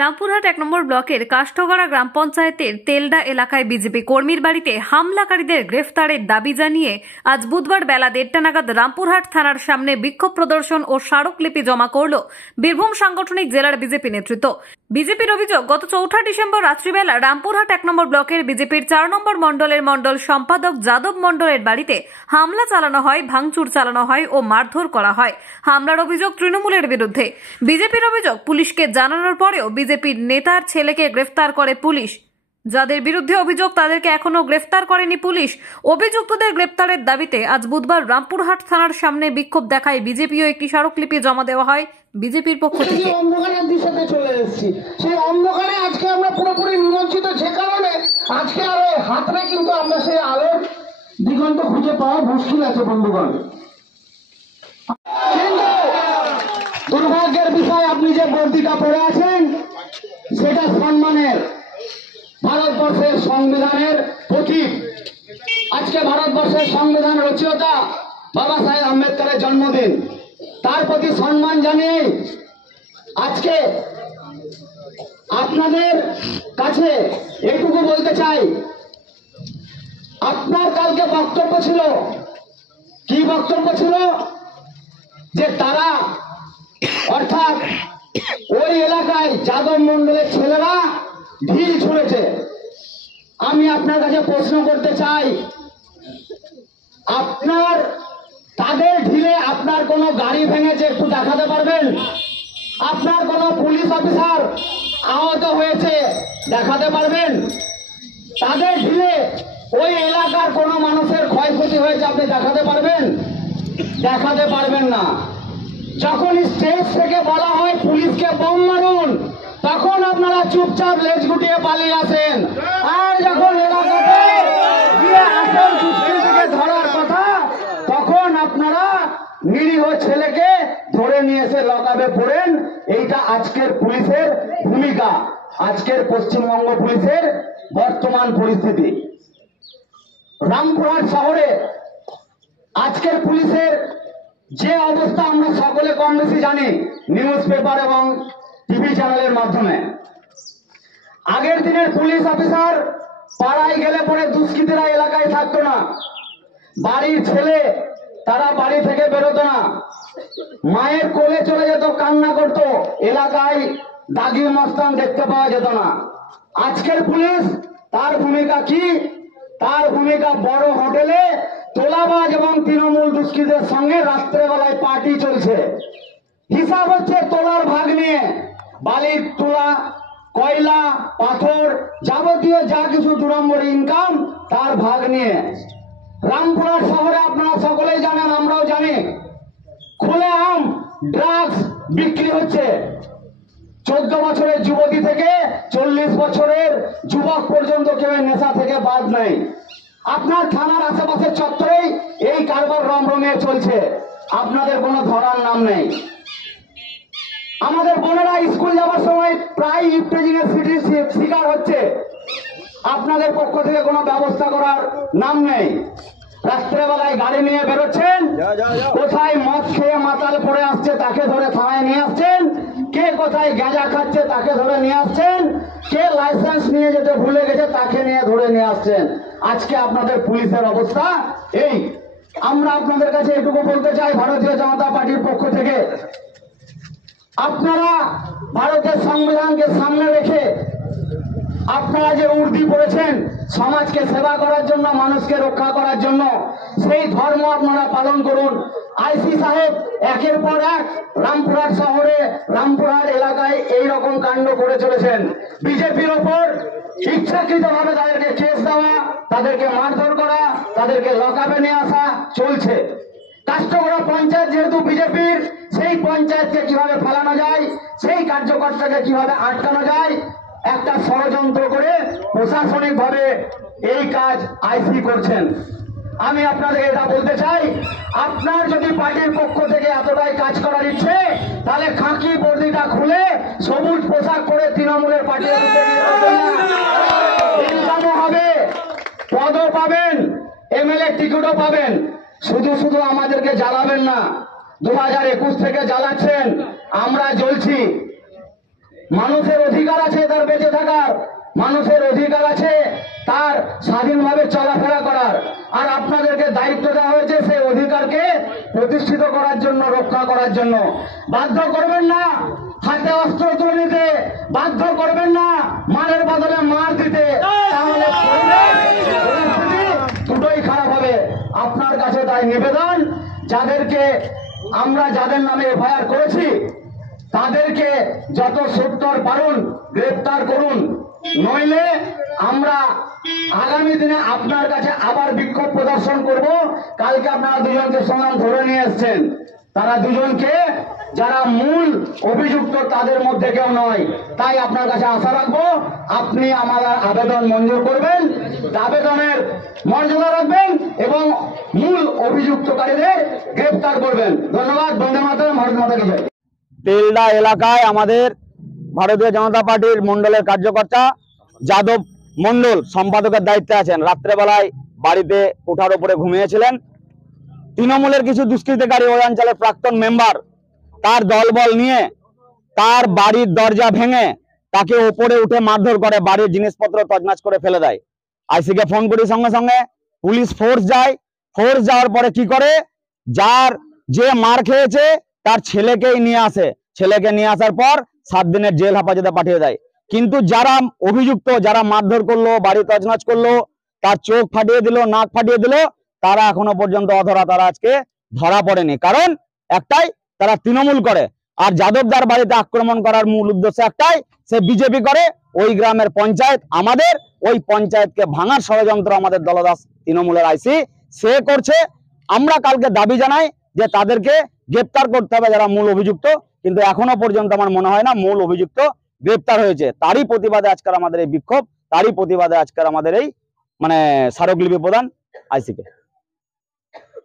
রামপুরহাট ১ নম্বর ব্লকের কাষ্ঠগড়া গ্রাম পঞ্চায়েতের তেলডা এলাকায় বিজেপি কর্মীর বাড়িতে হামলাকারীদের গ্রেফতারের দাবি জানিয়ে আজ বুধবার বেলা ১:৩০ নাগাদ রামপুরহাট থানার সামনে বিক্ষোভ প্রদর্শন ও স্মারকলিপি জমা করল বীরভূম সাংগঠনিক জেলার বিজেপি নেতৃত্ব। বিজেপির অভিযোগ, গত ৪ ডিসেম্বর রাত্রিবেলা রামপুরহাট ১ নম্বর ব্লকের বিজেপির ৪ নম্বর মণ্ডলের মণ্ডল সম্পাদক যাদব মণ্ডলের বাড়িতে হামলা চালানো হয়, ভাঙচুর চালানো হয় ও মারধর করা হয়। হামলার অভিযোগ তৃণমূলের বিরুদ্ধে। বিজেপির অভিযোগ, পুলিশকে জানানোর পরেও বিজেপির নেতার ছেলেকে গ্রেফতার করে পুলিশ। যাদের বিরুদ্ধে অভিযোগ তাদেরকে এখনো গ্রেফতার করেনি পুলিশ। অভিযুক্তদের গ্রেফতারের দাবিতে আজ বুধবার রামপুরহাট থানার সামনে বিক্ষোভ দেখায় বিজেপিও একটি স্মারকলিপি জমা দেওয়া হয় বিজেপির পক্ষ থেকে। অন্ধকারের দিশাতে চলে এসেছি, সেই অন্ধকারে আজকে আমরা পুরোপুরি নিমজ্জিত, যে কারণে আজকে আর ওই হাতরে কিন্তু আমরা সেই আলোর দিগন্ত খুঁজে পাওয়া মুশকিল আছে বন্ধুগণ। কিন্তু দুর্ভাগ্যের বিষয়, আপনি যে বর্দিটা পড়ে আছেন সেটা সম্মানের, ভারতবর্ষের সংবিধানের প্রতীক। আজকে ভারতবর্ষের সংবিধান রচয়িতা বাবা সাহেব আম্বেদকরের জন্মদিন, তার প্রতি সম্মান জানিয়ে আজকে আপনাদের কাছে এইটুকু বলতে চাই, আপনার কালকে বক্তব্য ছিল, কি বক্তব্য ছিল, যে তারা অর্থাৎ ওই এলাকায় যাদব মণ্ডলের ছেলেরা ঢিল ছুঁড়েছে। আমি আপনার কাছে প্রশ্ন করতে চাই, আপনার তাদের ঢিলে আপনার কোনো গাড়ি ভেঙেছে একটু দেখাতে পারবেন? আপনার কোনো পুলিশ অফিসার আহত হয়েছে দেখাতে পারবেন? তাদের ঢিলে ওই এলাকার কোনো মানুষের ক্ষয়ক্ষতি হয়েছে আপনি দেখাতে পারবেন? দেখাতে পারবেন না। যখন স্টেজ থেকে বলা হয় পুলিশকে বোম মারুন, তখন আপনারা চুপচাপ লেজ গুটিয়ে পালিয়ে আসেন। আর যখন এলাকাতে গিয়ে আসল দুষ্কৃতীকে ধরার কথা, তখন আপনারা নিরীহ ছেলেকে ধরে নিয়ে এসে লকআপে পড়েন। এইটা আজকের পুলিশের ভূমিকা, আজকের পশ্চিমবঙ্গ পুলিশের বর্তমান পরিস্থিতি। রামপুরহাট শহরে আজকের পুলিশের যে অবস্থা আমরা সকলে কম বেশি জানি, নিউজ পেপার এবং টিভি চ্যানেলের মাধ্যমে। আগের দিনের পুলিশ অফিসার পাড়ায় গেলে পরে দুষ্কৃতীরা এলাকায় থাকতো না, বাড়ির ছেলে তারা বাড়ি থেকে বেরোতো না, মায়ের কোলে চলে যেত, কান্না করত, এলাকায় দাগি মস্তান দেখতে পাওয়া যেত না। আজকের পুলিশ তার ভূমিকা কি? তার ভূমিকা বড় হোটেলে তোলাবাজ এবং তৃণমূল দুষ্কৃতীদের সঙ্গে রাত্রেবেলায় পার্টি চলছে। হিসাব হচ্ছে তোলার ভাগ নিয়ে, বালির তোলা, কয়লা, পাথর, যাবতীয় যা কিছু ২ নম্বর ইনকাম, তার ভাগ নিয়ে। রামপুরহাট শহরে আপনারা সকলেই জানেন, আমরাও জানি, খুলেআম ড্রাগস বিক্রি হচ্ছে। ১৪ বছরের যুবতী থেকে ৪০ বছরের যুবক পর্যন্ত কেউ নেশা থেকে বাদ নেই। আপনার থানার আশেপাশের চত্বরেই এই কারবার রমরমিয়ে চলছে, আপনাদের কোনো ধরার নাম নেই। আমাদের বোনেরা স্কুল যাওয়ার সময় প্রায় ইফটেজিং এর শিকার হচ্ছে, আপনাদের পক্ষ থেকে কোনো ব্যবস্থা করার নাম নেই। রাত্রেবেলায় গাড়ি নিয়ে বেরোচ্ছেন, কোথায় মদ খেয়ে মাতাল পড়ে আসছে তাকে ধরে থানায় নিয়ে আসছেন, কে কোথায় গাঁজা খাচ্ছে তাকে ধরে নিয়ে আসছেন, কে লাইসেন্স নিয়ে যেতে ভুলে গেছে তাকে নিয়ে ধরে নিয়ে আসছেন। আজকে আপনাদের পুলিশের অবস্থা এই। আমরা আপনাদের কাছে এটুকু বলতে চাই, ভারতীয় জনতা পার্টির পক্ষ থেকে, আপনারা ভারতের সংবিধানকে সামনে রেখে আপনারা যে উর্দি পড়েছেন সমাজকে সেবা করার জন্য, মানুষকে রক্ষা করার জন্য, সেই ধর্ম আপনারা পালন করুন। আইসি সাহেব একের পর এক রামপুরহাট শহরে, রামপুরহাট এলাকায় এই রকম কাণ্ড করে চলেছেন। বিজেপির ওপর ইচ্ছাকৃতভাবে তাদেরকে কেস দেওয়া, তাদেরকে মারধর করা, তাদেরকে লকআপে নিয়ে আসা চলছে। কাষ্ঠগড়া পঞ্চায়েত যেহেতু বিজেপির, সেই পঞ্চায়েতকে কিভাবে ফেলানো যায়, সেই কার্যকর্তাকে কিভাবে আটকানো যায়, একটা ষড়যন্ত্র করে প্রশাসনিক ভাবে এই কাজ আইসি করছেন। আমি আপনাদের এটা বলতে চাই, আপনার যদি পার্টির পক্ষ থেকে এতটাই কাজ করার ইচ্ছে, তাহলে খাকি বর্দিটা খুলে সবুজ পোশাক পরে তৃণমূলের পার্টির ইনকামও হবে, পদও পাবেন, এমএলএ টিকিটও পাবেন। শুধু শুধু আমাদেরকে জ্বালাবেন না। 2021 থেকে জ্বালাচ্ছেন, আমরা জ্বলছি। মানুষের অধিকার আছে তার বেঁচে থাকার, মানুষের অধিকার আছে তার স্বাধীনভাবে চলাফেরা করার, আর আপনাদেরকে দায়িত্ব দেওয়া হয়েছে সেই অধিকারকে প্রতিষ্ঠিত করার জন্য, রক্ষা করার জন্য। বাধ্য করবেন না হাতে অস্ত্র তুলে নিতে, বাধ্য করবেন না মারের বদলে মার দিতে, তাহলে পরিস্থিতি দুটোই খারাপ হবে। আপনার কাছে তাই নিবেদন, যাদের নামে এফআইআর করেছি তাদেরকে যত সত্তর পারুন গ্রেফতার করুন, নইলে আমরা আগামী দিনে আপনার কাছে আবার বিক্ষোভ প্রদর্শন করব। কালকে আপনারা দুজনকে সমান ধরে নিয়ে এসছেন, তারা দুজনকে যারা মূল অভিযুক্ত তাদের মধ্যে কেউ নয়। তাই আপনার কাছে আশা রাখবো আপনি আমাদের আবেদন মঞ্জুর করবেন, আবেদনের মর্যাদা রাখবেন এবং মূল অভিযুক্তকারীদের গ্রেফতার করবেন। ধন্যবাদ। বন্দে মাতরম। ভারত মাতা কি জয়। তেলডা এলাকায় আমাদের ভারতীয় জনতা পার্টির মন্ডলের কার্যকর্তা যাদব মন্ডল সম্পাদকের দায়িত্বে আছেন। রাত্রেবেলায় বাড়িতে কোঠার উপরে ঘুমিয়েছিলেন। তৃণমূলের কিছু দুষ্কৃতিকারী ওই অঞ্চলের প্রাক্তন মেম্বার তার দলবল নিয়ে তার বাড়ির দরজা ভেঙে তাকে উপরে উঠে মারধর করে, বাড়ির জিনিসপত্র তছনছ করে ফেলে দেয়। আইসিকে ফোন করি, সঙ্গে সঙ্গে পুলিশ ফোর্স যায়। ফোর্স যাওয়ার পরে কি করে, যে মার খেয়েছে তার ছেলেকেই নিয়ে আসে। ছেলেকে নিয়ে আসার পর 7 দিনের জেল হেফাজতে পাঠিয়ে দেয়। কিন্তু যারা অভিযুক্ত, যারা মারধর করলো, বাড়ি তছনছ করলো, তার চোখ ফাটিয়ে দিল, নাক ফাটিয়ে দিল, তারা এখনো পর্যন্ত অধরা, তারা আজকে ধরা পড়েনি। কারণ একটাই, তারা তৃণমূল করে। আর যাদবদার বাড়িতে আক্রমণ করার মূল উদ্দেশ্য একটাই, সে বিজেপি করে। ওই গ্রামের পঞ্চায়েত আমাদের, ওই পঞ্চায়েতকে ভাঙার ষড়যন্ত্র আমাদের দলদাস তৃণমূলের আইসি সে করছে। আমরা কালকে দাবি জানাই যে তাদেরকে গ্রেপ্তার করতে হবে যারা মূল অভিযুক্ত, কিন্তু এখনো পর্যন্ত আমার মনে হয় না মূল অভিযুক্ত গ্রেপ্তার হয়েছে। তারই প্রতিবাদে আজকের আমাদের এই বিক্ষোভ, তারই প্রতিবাদে আজকের আমাদের এই স্মারকলিপি প্রদান আইসিকে।